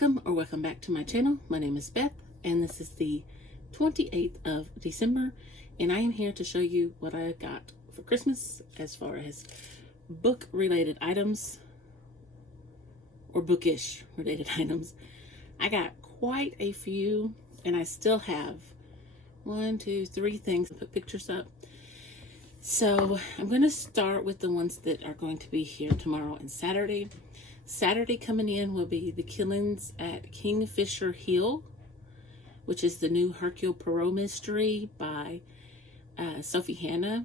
Welcome back to my channel. My name is Beth and this is the 28th of December and I am here to show you what I got for Christmas as far as book related items or bookish related items. I got quite a few and I still have 1, 2, 3 things to put pictures up. So I'm going to start with the ones that are going to be here tomorrow and Saturday. Saturday coming in will be The Killings at Kingfisher Hill, which is the new Hercule Poirot mystery by Sophie Hannah.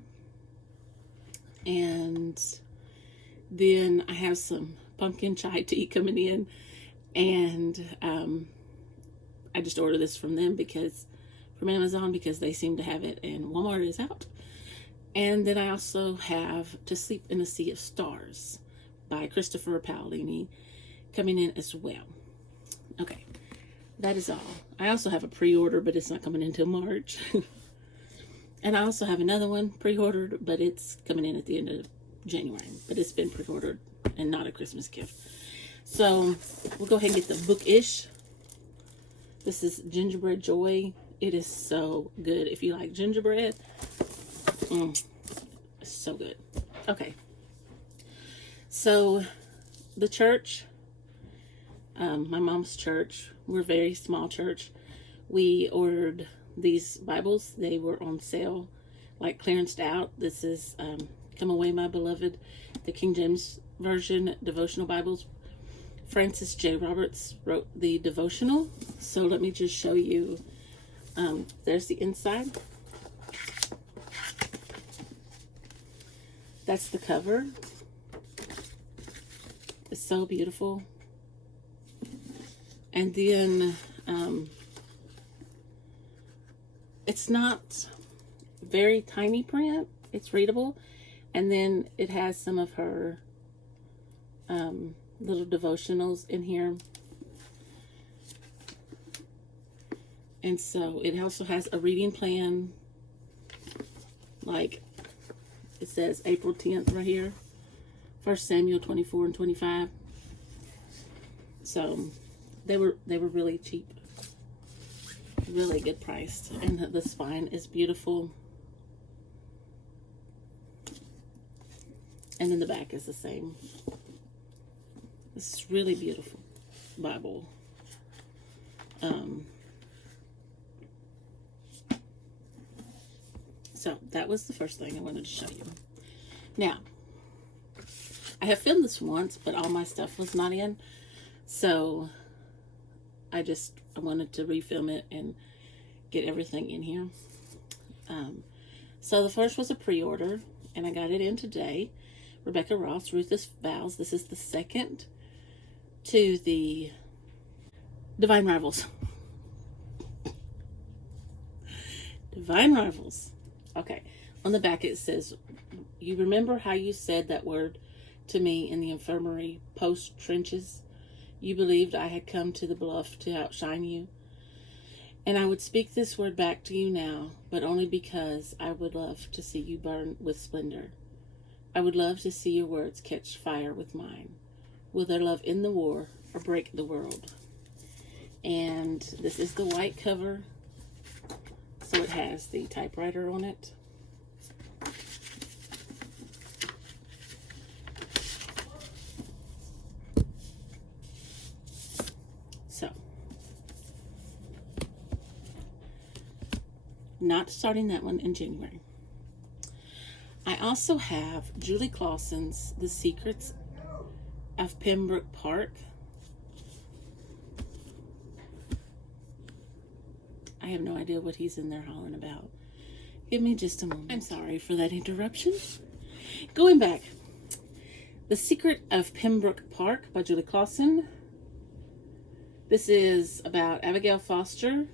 And then I have some pumpkin chai tea coming in, and I just ordered this from Amazon because they seem to have it and Walmart is out. And then I also have To Sleep in a Sea of Stars by Christopher Paolini coming in as well. Okay, that is all. I also have a pre-order, but it's not coming in until March. And I also have another one pre-ordered, but it's coming in at the end of January. But it's been pre-ordered and not a Christmas gift. So we'll go ahead and get the bookish. This is Gingerbread Joy. It is so good. If you like gingerbread, it's so good. Okay. So the church, my mom's church, we're a very small church. We ordered these Bibles. They were on sale, like clearanced out. This is Come Away My Beloved, the King James Version devotional Bibles. Francis J. Roberts wrote the devotional. So let me just show you. There's the inside. That's the cover. It's so beautiful. And then it's not very tiny print. It's readable. And then it has some of her little devotionals in here. And so it also has a reading plan. Like it says April 10th right here. 1 Samuel 24 and 25. So they were really cheap, really good priced, and the spine is beautiful, and then the back is the same. This is really beautiful Bible. So that was the first thing I wanted to show you. Now, I have filmed this once, but all my stuff was not in. So I wanted to refilm it and get everything in here. So the first was a pre-order, and I got it in today. Rebecca Ross, Ruth's Vows. This is the second to the Divine Rivals. Divine Rivals. Okay. On the back it says, you remember how you said that word to me in the infirmary post trenches? You believed I had come to the bluff to outshine you, and I would speak this word back to you now, but only because I would love to see you burn with splendor. I would love to see your words catch fire with mine. Will their love end the war or break the world? And this is the white cover, so it has the typewriter on it. So, not starting that one in January. I also have Julie Clausen's The Secrets of Pembroke Park. I have no idea what he's in there hollering about. Give me just a moment. I'm sorry for that interruption. Going back. The Secret of Pembroke Park by Julie Clausen. This is about Abigail Foster.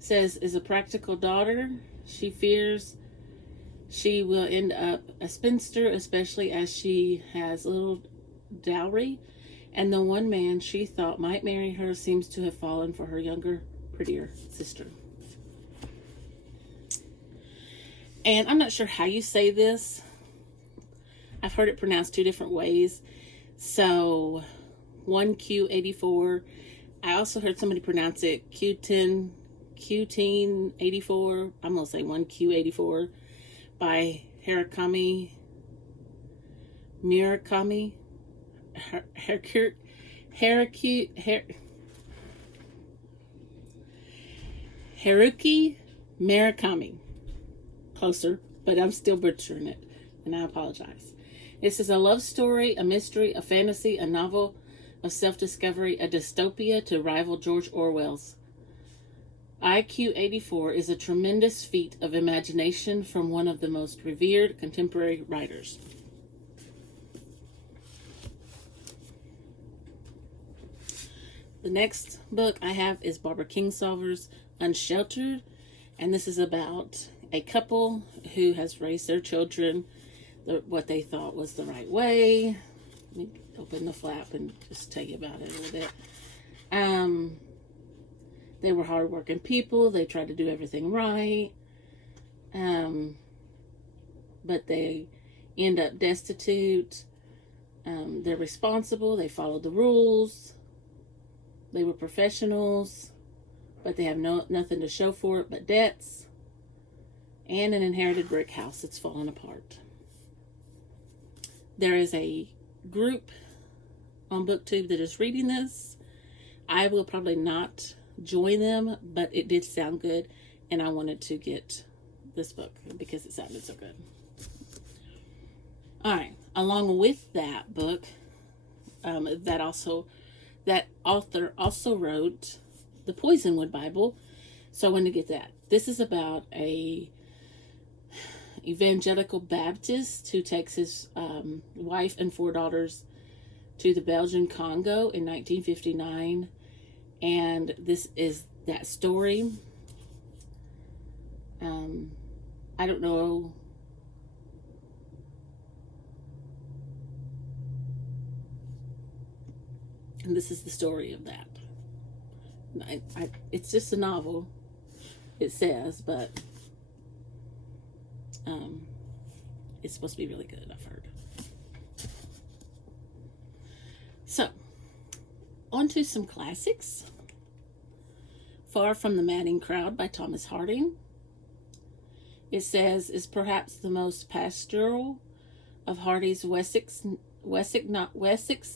Says, is a practical daughter. She fears she will end up a spinster, especially as she has little dowry. And the one man she thought might marry her seems to have fallen for her younger, prettier sister. And I'm not sure how you say this. I've heard it pronounced 2 different ways. So 1Q84. I also heard somebody pronounce it Q1084. I'm going to say 1Q84 by Murakami. Haruki Murakami. Closer, but I'm still butchering it, and I apologize. This is a love story, a mystery, a fantasy, a novel of self-discovery, a dystopia to rival George Orwell's. IQ84 is a tremendous feat of imagination from one of the most revered contemporary writers. The next book I have is Barbara Kingsolver's Unsheltered, and this is about a couple who has raised their children what they thought was the right way. Let me open the flap and just tell you about it a little bit. They were hardworking people. They tried to do everything right. But they end up destitute. They're responsible. They followed the rules. They were professionals, but they have nothing to show for it but debts and an inherited brick house that's fallen apart. There is a group on BookTube that is reading this. I will probably not join them, but it did sound good, and I wanted to get this book because it sounded so good. All right, along with that book, that author also wrote the Poisonwood Bible, so I wanted to get that. This is about a evangelical Baptist who takes his wife and 4 daughters to the Belgian Congo in 1959, and this is that story. I don't know. And this is the story of that. It's just a novel, it says, but it's supposed to be really good, I've heard. So, on to some classics. Far from the Madding Crowd by Thomas Harding. It says, is perhaps the most pastoral of Hardy's Wessex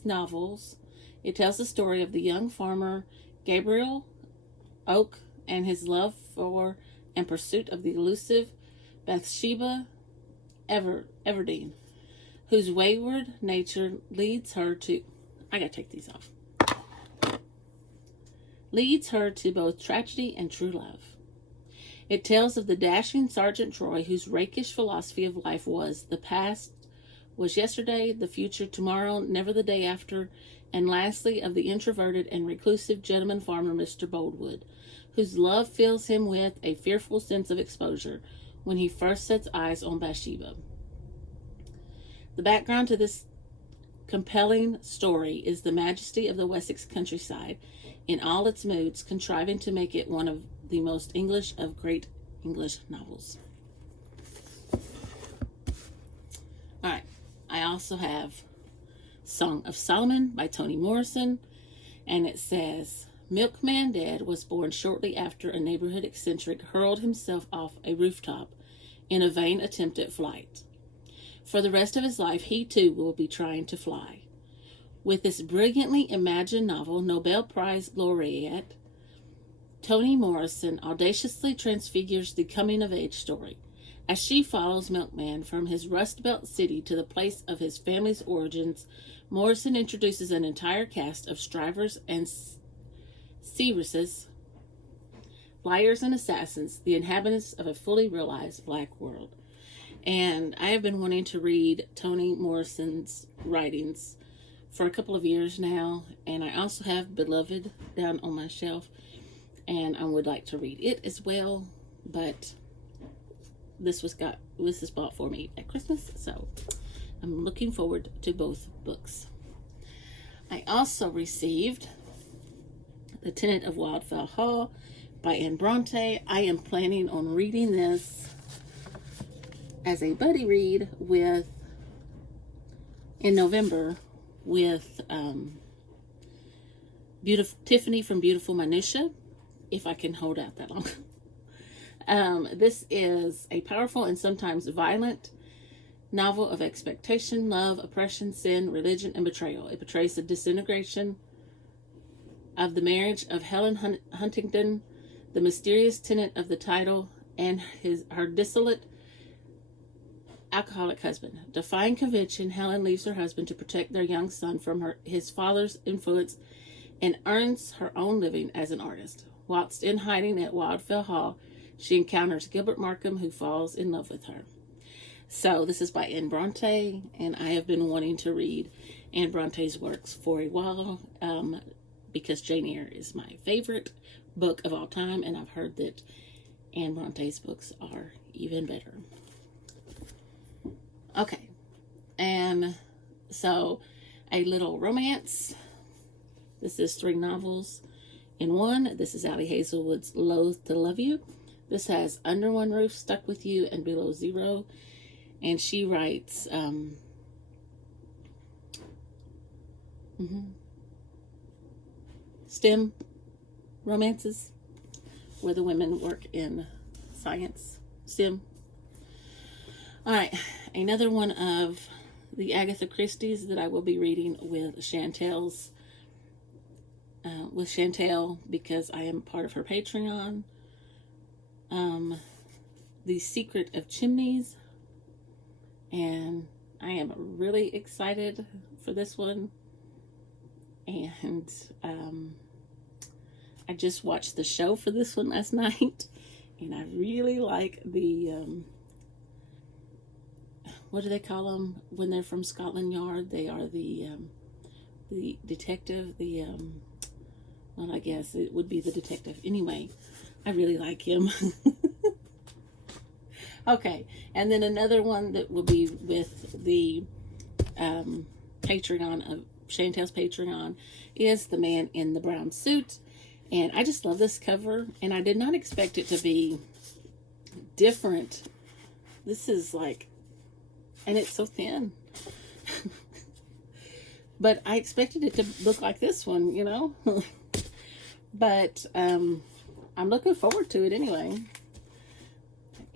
novels. It tells the story of the young farmer Gabriel Oak and his love for and pursuit of the elusive Bathsheba Everdeen, whose wayward nature leads her to... I gotta take these off. Leads her to both tragedy and true love. It tells of the dashing Sergeant Troy, whose rakish philosophy of life was, the past was yesterday, the future tomorrow, never the day after, and lastly of the introverted and reclusive gentleman farmer Mr. Boldwood, whose love fills him with a fearful sense of exposure when he first sets eyes on Bathsheba. The background to this compelling story is the majesty of the Wessex countryside in all its moods, contriving to make it one of the most English of great English novels. All right, I also have Song of Solomon by Toni Morrison, and it says, Milkman Dad was born shortly after a neighborhood eccentric hurled himself off a rooftop in a vain attempt at flight. For the rest of his life, he too will be trying to fly. With this brilliantly imagined novel, Nobel Prize laureate Toni Morrison audaciously transfigures the coming-of-age story. As she follows Milkman from his Rust Belt city to the place of his family's origins, Morrison introduces an entire cast of strivers and seeresses, liars and assassins, the inhabitants of a fully realized black world. And I have been wanting to read Toni Morrison's writings for a couple of years now, and I also have Beloved down on my shelf, and I would like to read it as well, but this is bought for me at Christmas, so I'm looking forward to both books. I also received The Tenant of Wildfell Hall by Anne Bronte. I am planning on reading this as a buddy read in November with Beautiful Tiffany from Beautiful Minutia, if I can hold out that long. This is a powerful and sometimes violent novel of expectation, love, oppression, sin, religion, and betrayal. It portrays the disintegration of the marriage of Helen Huntington, the mysterious tenant of the title, and her dissolute alcoholic husband. Defying convention, Helen leaves her husband to protect their young son from his father's influence and earns her own living as an artist. Whilst in hiding at Wildfell Hall, she encounters Gilbert Markham, who falls in love with her. So this is by Anne Bronte, and I have been wanting to read Anne Bronte's works for a while because Jane Eyre is my favorite book of all time, and I've heard that Anne Bronte's books are even better. Okay, and so a little romance. This is 3 novels in one. This is Allie Hazelwood's Loath to Love You. This has Under One Roof, Stuck With You, and Below Zero. And she writes STEM romances where the women work in science, STEM. All right, another one of the Agatha Christie's that I will be reading with Chantel, because I am part of her Patreon. The Secret of Chimneys, and I am really excited for this one. And I just watched the show for this one last night, and I really like the what do they call them when they're from Scotland Yard? They are the detective, well, I guess it would be the detective. Anyway, I really like him. Okay, and then another one that will be with the Patreon of Chantel's Patreon is The Man in the Brown Suit. And I just love this cover, and I did not expect it to be different. This is like, and it's so thin. But I expected it to look like this one, you know. But I'm looking forward to it anyway.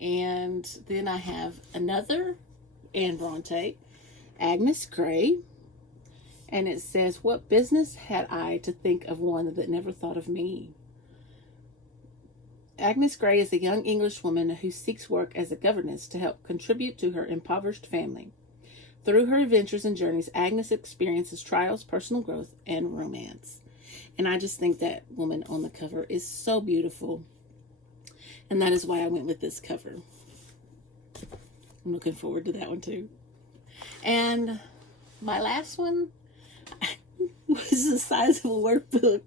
And then I have another Anne Bronte, Agnes Gray. And it says, what business had I to think of one that never thought of me? Agnes Gray is a young English woman who seeks work as a governess to help contribute to her impoverished family. Through her adventures and journeys, Agnes experiences trials, personal growth, and romance. And I just think that woman on the cover is so beautiful. And that is why I went with this cover. I'm looking forward to that one too. And my last one was the size of a workbook,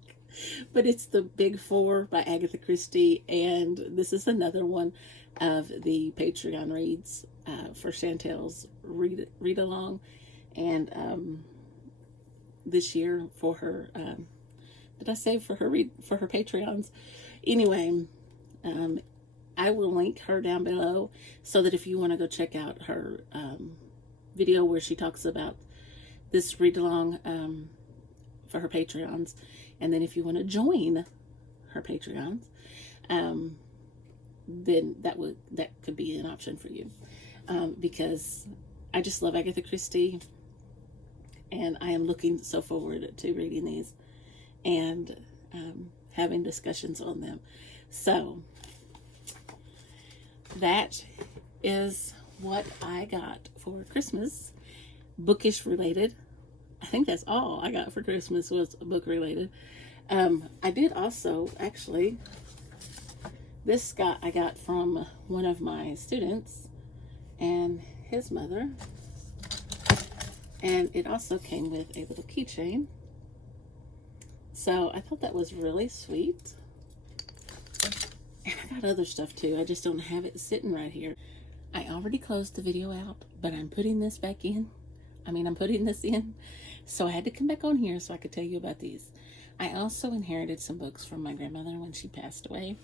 but it's The Big Four by Agatha Christie. And this is another one of the Patreon reads for Chantel's read along. And this year for her, did I say for her Patreons? Anyway, I will link her down below so that if you want to go check out her video where she talks about this read along for her Patreons, and then if you want to join her Patreons, then that could be an option for you, because I just love Agatha Christie, and I am looking so forward to reading these and having discussions on them. So that is what I got for Christmas, bookish related. I think that's all I got for Christmas was book related. I did also, actually, I got from one of my students and his mother, and it also came with a little keychain. So I thought that was really sweet. And I got other stuff too. I just don't have it sitting right here. I already closed the video out, but I'm putting this back in. I'm putting this in. So I had to come back on here so I could tell you about these. I also inherited some books from my grandmother when she passed away.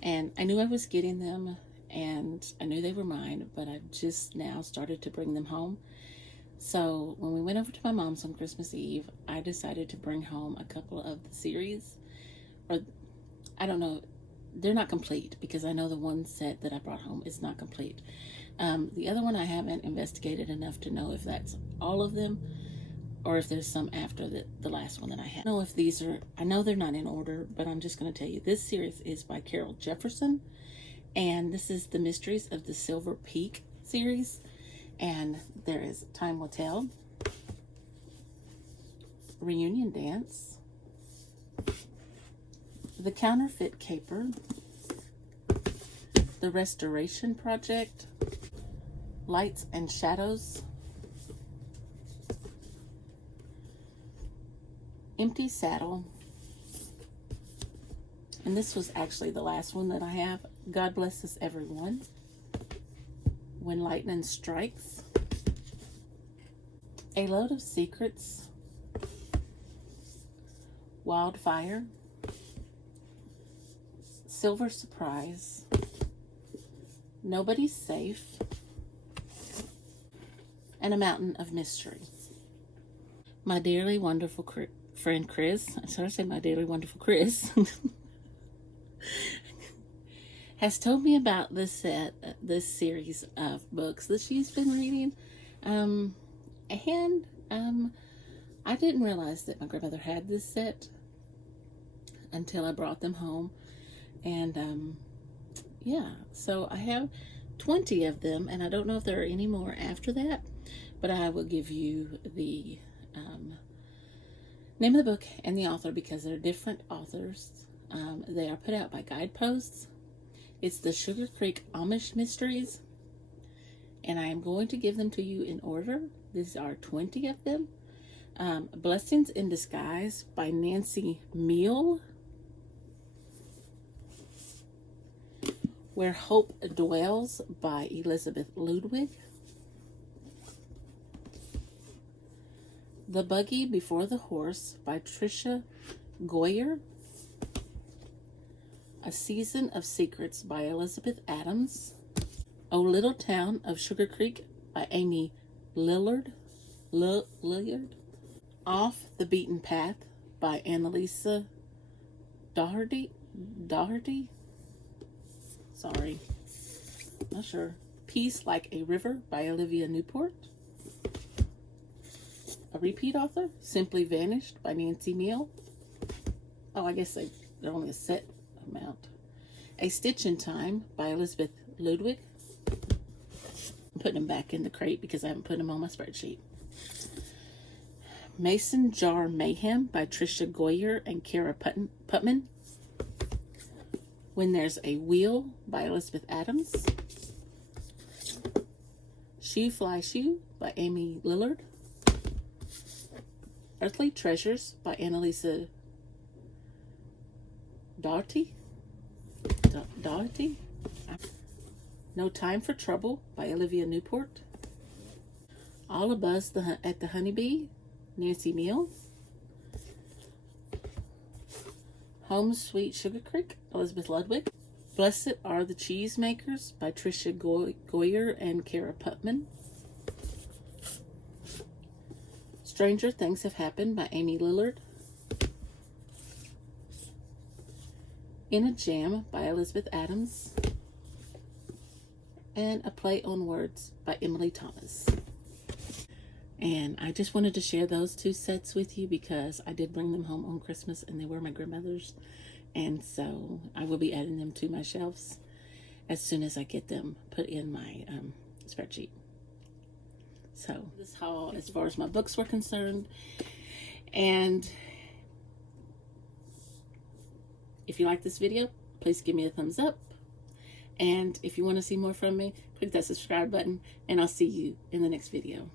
And I knew I was getting them, and I knew they were mine, but I've just now started to bring them home. So when we went over to my mom's on Christmas Eve, I decided to bring home a couple of the series, or I don't know, they're not complete because I know the one set that I brought home is not complete. The other one I haven't investigated enough to know if that's all of them or if there's some after the last one that I had. I don't know if these are, I know they're not in order, but I'm just going to tell you, this series is by Carol Jefferson, and this is the Mysteries of the Silver Peak series, and there is Time Will Tell, Reunion Dance, The Counterfeit Caper, The Restoration Project, Lights and Shadows, Empty Saddle, and this was actually the last one that I have, God Bless Us Everyone, When Lightning Strikes, A Load of Secrets, Wildfire, Silver Surprise, Nobody's Safe, and A Mountain of Mystery. My dearly wonderful friend Chris, sorry I say my dearly wonderful Chris, has told me about this series of books that she's been reading, and I didn't realize that my grandmother had this set until I brought them home, and yeah, so I have 20 of them, and I don't know if there are any more after that, but I will give you the name of the book and the author because they're different authors. They are put out by Guideposts. It's the Sugar Creek Amish Mysteries, and I am going to give them to you in order. These are 20 of them. Blessings in Disguise by Nancy Meal, Where Hope Dwells by Elizabeth Ludwig, The Buggy Before the Horse by Tricia Goyer, A Season of Secrets by Elizabeth Adams, O Little Town of Sugar Creek by Amy Lillard, Off the Beaten Path by Annalisa Doherty, sorry, not sure, Peace Like a River by Olivia Newport, a repeat author, Simply Vanished by Nancy Meal. Oh, I guess they're only a set amount. A Stitch in Time by Elizabeth Ludwig. I'm putting them back in the crate because I haven't put them on my spreadsheet. Mason Jar Mayhem by Tricia Goyer and Kara Putman. When There's a Wheel by Elizabeth Adams. Shoe Fly Shoe by Amy Lillard. Earthly Treasures by Annalisa Doherty. No Time for Trouble by Olivia Newport. All Abuzz at the Honeybee, Nancy Meal. Home Sweet Sugar Creek, Elizabeth Ludwig. Blessed Are the Cheesemakers by Tricia Goyer and Kara Putman. Stranger Things Have Happened by Amy Lillard. In a Jam by Elizabeth Adams. And A Play on Words by Emily Thomas. And I just wanted to share those two sets with you because I did bring them home on Christmas and they were my grandmother's. And so I will be adding them to my shelves as soon as I get them put in my spreadsheet. So this haul as far as my books were concerned. And if you like this video, please give me a thumbs up. And if you want to see more from me, click that subscribe button and I'll see you in the next video.